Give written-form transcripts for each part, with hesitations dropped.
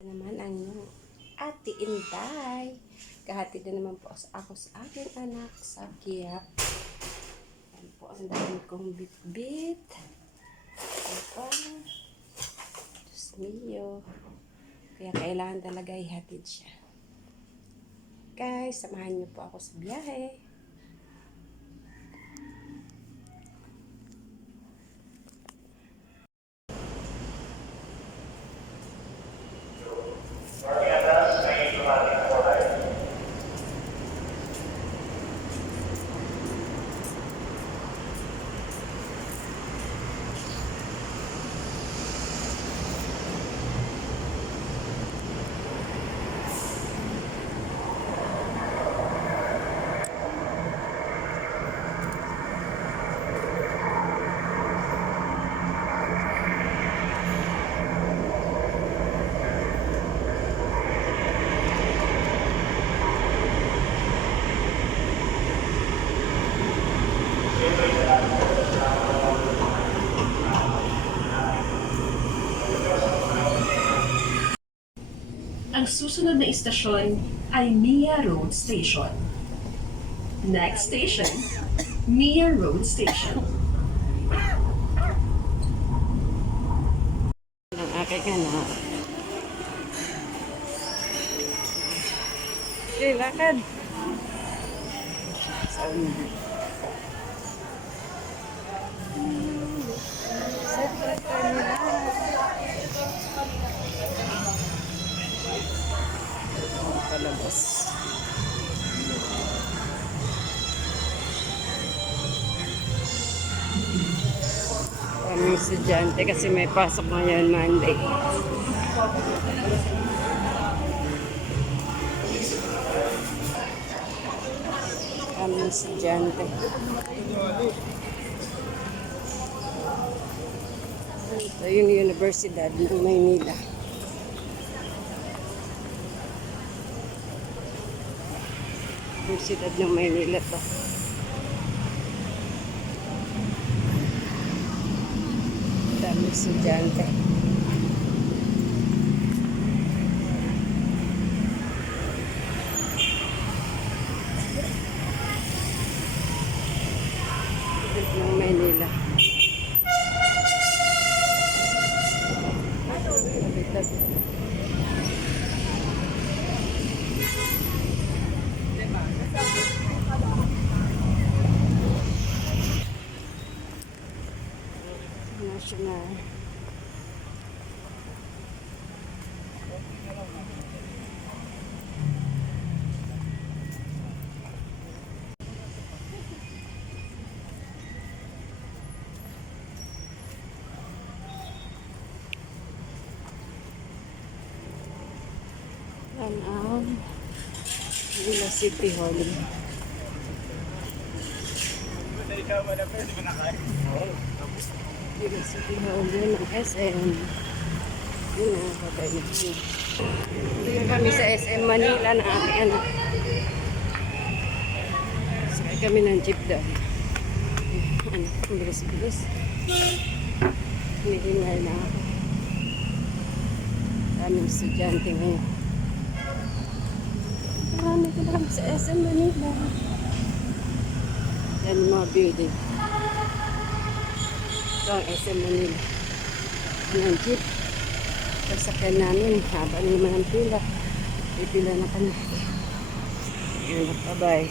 Naman ang inyong Ate Inday. Kahati din naman po ako sa aking anak sa Kiyap. Yan po ang dami kong bit-bit. Ito. Diyos mio. Kaya kailangan talaga ihatid siya. Guys, samahan niyo po ako sa biyahe. Ang susunod na istasyon ay Mia Road Station. Next station, Mia Road Station. Ang aking anak. Okay, lakad. Palabas. Kaming estudyante kasi may pasok ngayon Monday. Kaming estudyante. Ito yung Universidad ng Maynila. Universidad ng Maynila to. Dami estudyante. Universidad ng Maynila. National. Yan ang Villa City Hall. Villa City Hall yun ang SM. Yun ang kagaya. Dito kami sa SM Manila na aking anak. Sakay kami ng jeep doon. Anak, bilis-bilis. Hinihingay na ako. Daming estudyante ngayon. Marami ko lang sa SM Manila. Yan yung mga building. Ito ang SM Manila. Yan ang jeep. Pagsakyan namin, haba naman ang pila. Pipila na kami. Yan, bye-bye.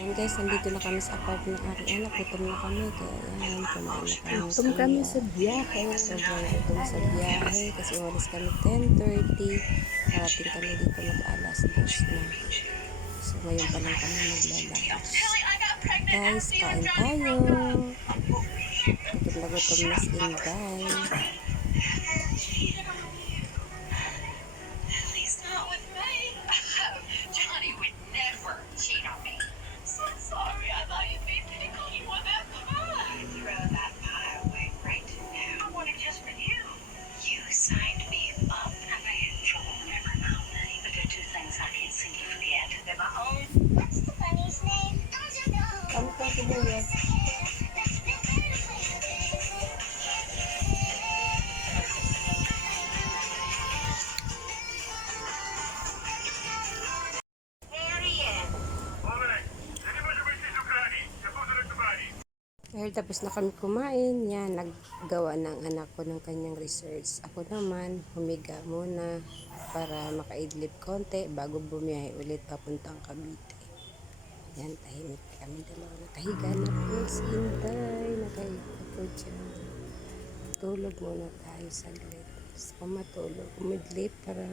Yan guys, nandito na kami sa apartment ng aking anak. Gutom na kami. Kaya yan, kumain na kami. Gutom kami sa biyahe. Sobrang gutom sa biyahe. Kasi umalis kami 10:30. Parating kami dito mag-alas 2 na. So ngayon pa lang kami maglalabas. Guys, kain tayo. Gutom na gutom na si Inday. Dahil tapos na kami kumain, yan, naggawa ng anak ko ng kanyang research. Ako naman, humiga muna para makaidlip konti bago bumiyahe ulit papuntang Cavite. Yan, tahimik kami dalawa. Nakahiga na po si Inday. Nakahiga po dyan. Tulog muna tayo saglit. Tapos pumatulog, umidlip para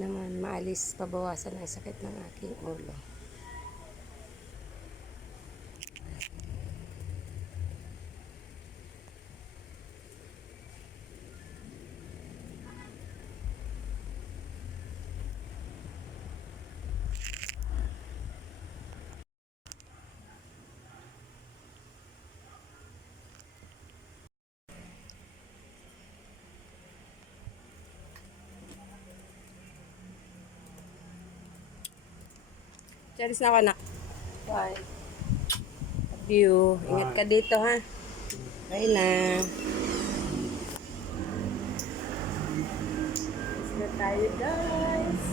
naman maalis, pabawasan ang sakit ng aking ulo. Charis na ako, anak. Bye. Love you. Ingat ka dito, ha? Bye na. Tapos na tayo, guys.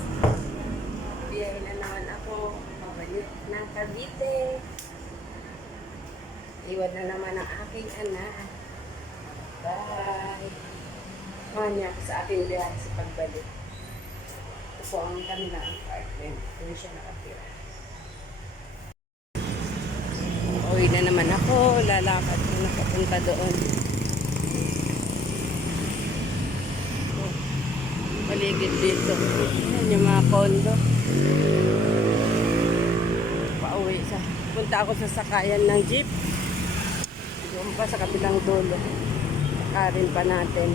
Biyahe na naman ako. Pabalik ng Cavite. Iwan na naman ang aking anak. Bye. Manya ako sa aking biyahe sa pagbalik. Ito po ang kanilang apartment. Doon siya nakatira. Uwi na naman ako. Lalakad ko na papunta doon. Paligid dito. Yan yung mga condo. Pauwi sa. Punta ako sa sakayan ng jeep. Doon pa sa kabilang dulo. Karin pa natin.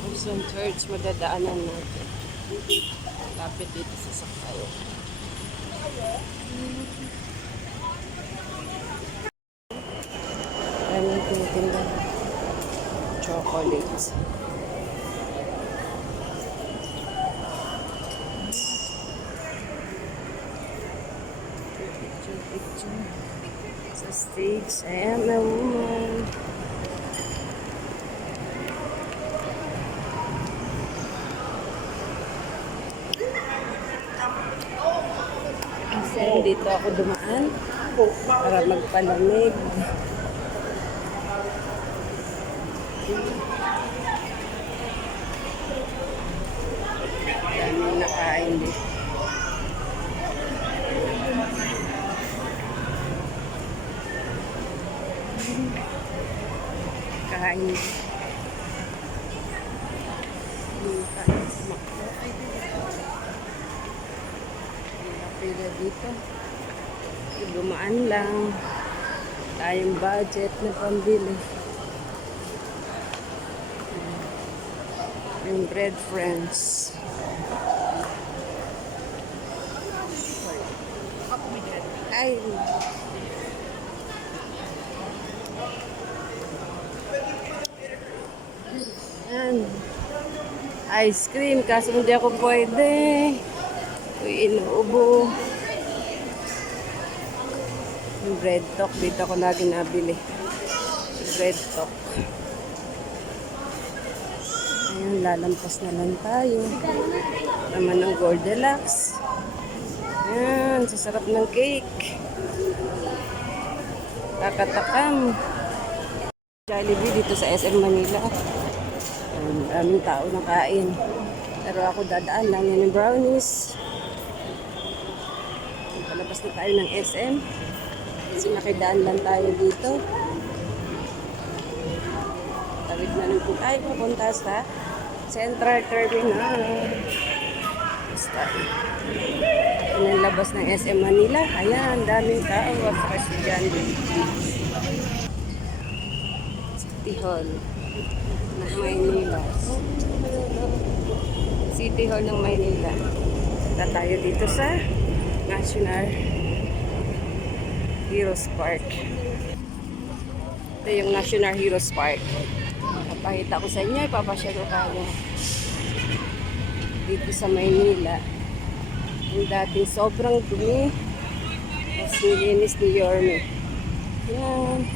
Quezon Church, madadaanan natin. Lapit dito sa sakayan. Daming tinitinda. Chocolates. Picture. Sa stage, I am a woman. Dito ako dumaan para magpalamig. Daming nakain dito. Kain. Kain sa makro. Pila dito. Gumaan lang. Tayong budget na pambili. Yung bread friends. Ay. Yan. Ice cream. Kaso hindi ako pwede. Uy, inuubo. Yung bread talk, dito ako lagi nabili. Bread talk. Ayun, lalampas na lang tayo. Naman ng Goldilocks. Ayan, sasarap ng cake. Kakatakam. Jollibee dito sa SM Manila. Ayan, daming tao nakain. Pero ako dadaan lang yan yung brownies. Palabas na tayo ng SM. Kasi nakidaan lang tayo dito. Tawid na lang po tayo pupunta sa Central Terminal. Basta. Yan ang labas ng SM Manila. Ayan, daming tao at saka estudyante. City Hall ng Maynila. City Hall ng Maynila. Punta tayo dito sa National Heroes Park. Ito yung National Heroes Park. Papakita ko sa inyo, ipapasyal ko kayo. Dito sa Maynila. Yung dating sobrang dumi. Tapos nilinis ni Yorme. Yan.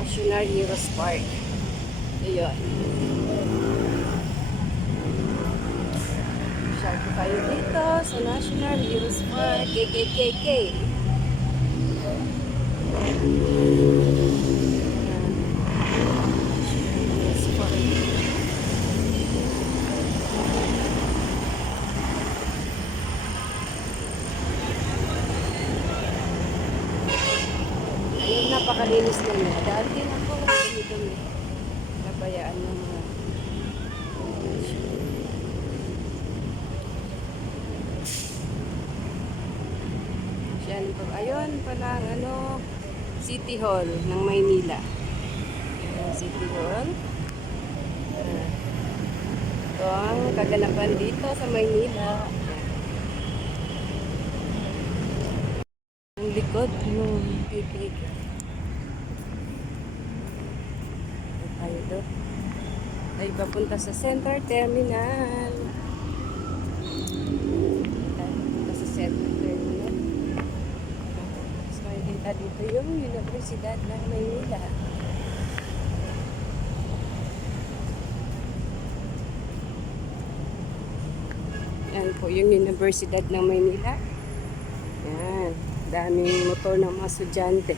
National Heroes Park. Ayan. tayo dito sa National Heroes Park, KKKK. Heroes Park. Ayun, napakalinis na niya. Dahil din ako, dumi-dumi. Nabayaan ng mga yan po. Ayun pala ang City Hall ng Maynila. Ayan, City Hall. Ito ang kaganapan dito sa Maynila. Ang likod ng bibig. Tayo doon. Tayo papunta sa Center Terminal. Tayo papunta sa Center Terminal. Mas makikita dito yung Universidad ng Maynila. Yan po yung Universidad ng Maynila. Yan. Daming motor ng mga estudyante.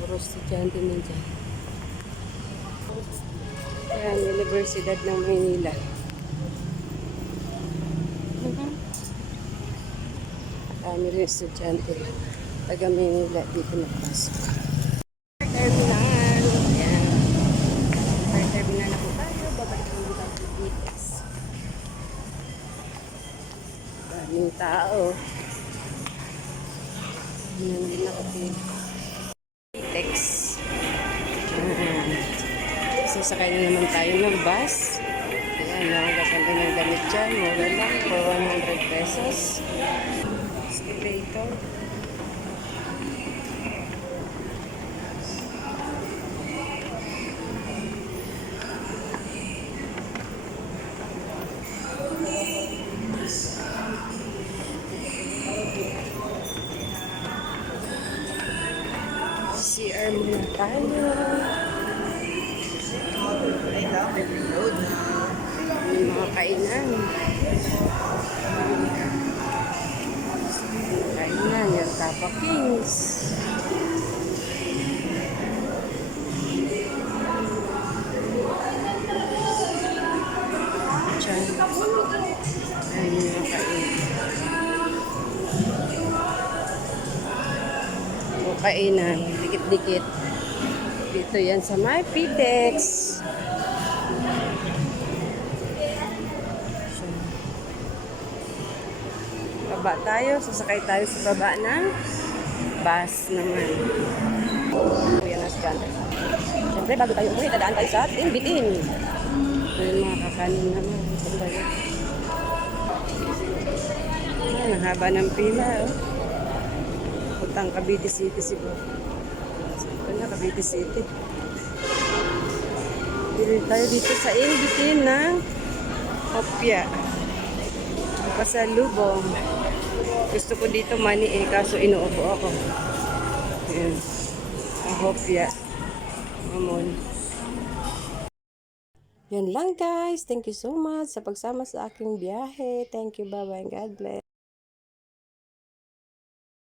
Puro estudyante nandiyan. Yan, Universidad ng Maynila. Dami rin estudyante. Taga Maynila dito napasok. Terminal. Yan. Terminal na po tayo. Babalik po tayo sa Pitex. Daming tao. Yan din ako Pitex. Sasakay na naman tayo ng bus. Ayan, nakagaganda ng damit dyan. Mura lang for 100 pesos. Escalator. CR muna tayo. Yung mga kainan. Kainan, yung Tapa Kings. Diyan. Ayan yung mga kainan. O kainan, dikit-dikit. Dito yan sa my Pitex. Baba tayo, sasakay tayo sa baba ng bus naman. Kuya na scan. Siyempre, bago tayo umuwi, dadaan tayo sa Tin-Bitin. Yung mga kakanin naman. Ayan, ang haba ng pila. Putang Cavite City siguro. Ito na, Cavite City. Pili tayo dito sa In-Bitin ng Hopia. Pasalubong. Gusto ko dito mani kaso inuupo ako. Ayan. Ang Hopia. Mamon. Yan lang guys. Thank you so much sa pagsama sa aking biyahe. Thank you. Bye-bye. God bless.